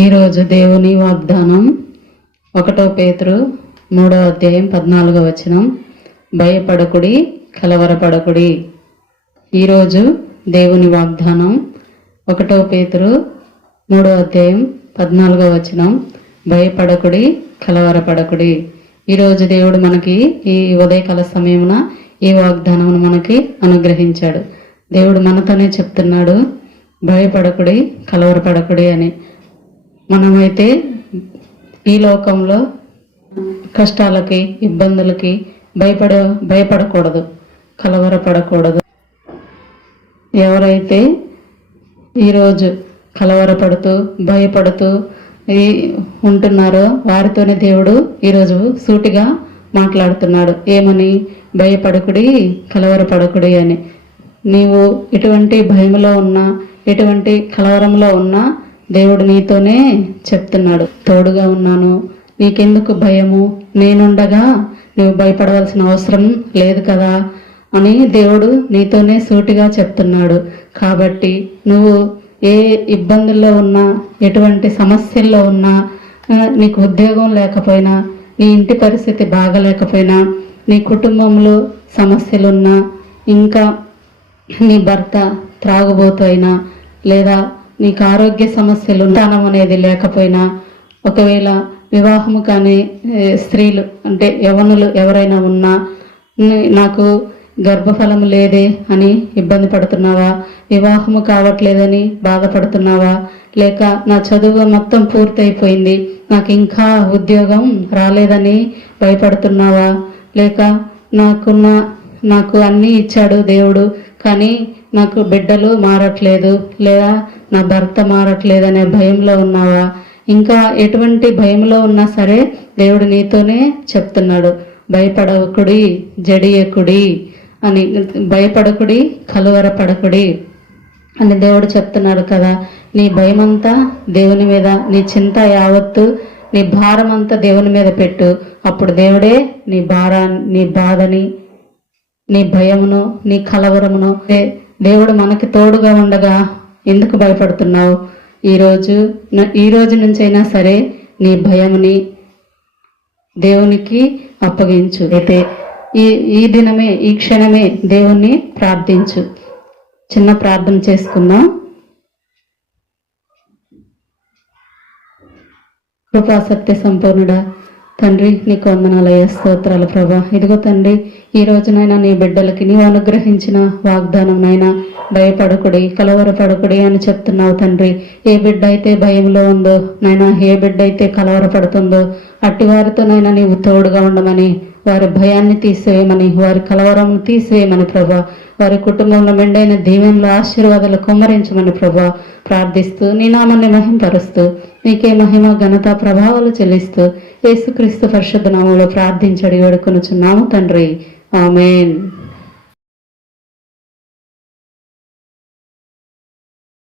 ఈరోజు దేవుని వాగ్దానం 1 పేతురు 3వ అధ్యాయం 14వ వచనం. భయపడకుడి, కలవరపడకుడి. ఈరోజు దేవుని వాగ్దానం 1 పేతురు 3వ అధ్యాయం 14వ వచనం. భయపడకుడి, కలవరపడకుడి. ఈరోజు దేవుడు మనకి ఈ ఉదయకాల సమయమున ఈ వాగ్దానమును మనకి అనుగ్రహించాడు. దేవుడు మనతోనే చెప్తున్నాడు, భయపడకుడి, కలవరపడకుడి అని. మనమైతే ఈ లోకంలో కష్టాలకి, ఇబ్బందులకి భయపడకూడదు, కలవరపడకూడదు. ఎవరైతే ఈరోజు కలవరపడుతూ భయపడుతూ ఉంటున్నారో వారితోనే దేవుడు ఈరోజు సూటిగా మాట్లాడుతున్నాడు. ఏమని? భయపడకుడి, కలవరపడకుడి అని. నీవు ఎటువంటి భయంలో ఉన్నా, ఎటువంటి కలవరంలో ఉన్నా దేవుడు నీతోనే చెప్తున్నాడు, తోడుగా ఉన్నాను, నీకెందుకు భయము, నేనుండగా నువ్వు భయపడవలసిన అవసరం లేదు కదా అని దేవుడు నీతోనే సూటిగా చెప్తున్నాడు. కాబట్టి నువ్వు ఏ ఇబ్బందుల్లో ఉన్నా, ఎటువంటి సమస్యల్లో ఉన్నా, నీకు ఉద్యోగం లేకపోయినా, నీ ఇంటి పరిస్థితి బాగలేకపోయినా, నీ కుటుంబంలో సమస్యలున్నా, ఇంకా నీ భర్త త్రాగుబోతు అయినా, లేదా నీకు ఆరోగ్య సమస్యలు, సంతానం అనేది లేకపోయినా, ఒకవేళ వివాహము కాని స్త్రీలు అంటే యవ్వనులు ఎవరైనా ఉన్నా, నాకు గర్భఫలము లేదే అని ఇబ్బంది పడుతున్నావా, వివాహము కావట్లేదని బాధపడుతున్నావా, లేక నా చదువు మొత్తం పూర్తయిపోయింది, నాకు ఇంకా ఉద్యోగం రాలేదని భయపడుతున్నావా, లేక నాకు అన్నీ ఇచ్చాడు దేవుడు, కానీ నాకు బిడ్డలు మారట్లేదు, లేదా నా భర్త మారట్లేదనే భయంలో ఉన్నావా, ఇంకా ఎటువంటి భయంలో ఉన్నా సరే దేవుడు నీతోనే చెప్తున్నాడు, భయపడకుడి, జడియకుడి అని. భయపడకుడి, కలవరపడకుడి అని దేవుడు చెప్తున్నాడు కదా. నీ భయమంతా దేవుని మీద, నీ చింత యావత్తు, నీ భారం అంతా దేవుని మీద పెట్టు. అప్పుడు దేవుడే నీ నీ బాధని, నీ భయమును, నీ కలవరమును, దేవుడు మనకి తోడుగా ఉండగా ఎందుకు భయపడుతున్నావు? ఈ రోజు నుంచైనా సరే నీ భయముని దేవునికి అప్పగించు. అయితే ఈ దినమే, ఈ క్షణమే దేవుణ్ణి ప్రార్థించు. చిన్న ప్రార్థన చేసుకుందాం. కృపా సత్య సంపూర్ణుడా తండ్రి, నీకు వందనాలయ్య, స్తోత్రాలు ప్రభా. ఇదిగో తండ్రి, ఈ రోజునైనా నీ బిడ్డలకి నీవు అనుగ్రహించిన వాగ్దానం నైనా భయపడకుడి, కలవరపడకుడి అని చెప్తున్నావు తండ్రి. ఏ బిడ్డ అయితే భయంలో ఉందో నైనా, ఏ బిడ్డ అయితే కలవరపడుతుందో అట్టి వారితోనైనా నీవు తోడుగా ఉండమని, వారి భయాన్ని తీసివేయమని, వారి కలవరం తీసివేయమని ప్రభా, వారి కుటుంబంలో మెండైన దీవెనలు, ఆశీర్వాదాలు కుమ్మరించమని ప్రభా ప్రార్థిస్తూ, నీ నామాన్ని మహింపరుస్తూ, నీకే మహిమ, ఘనత, ప్రభావాలు చెల్లిస్తూ యేసుక్రీస్తు పరిశుద్ధ నామంలో ప్రార్థించడి వేడుకొనుచున్నాము తండ్రి. ఆమేన్.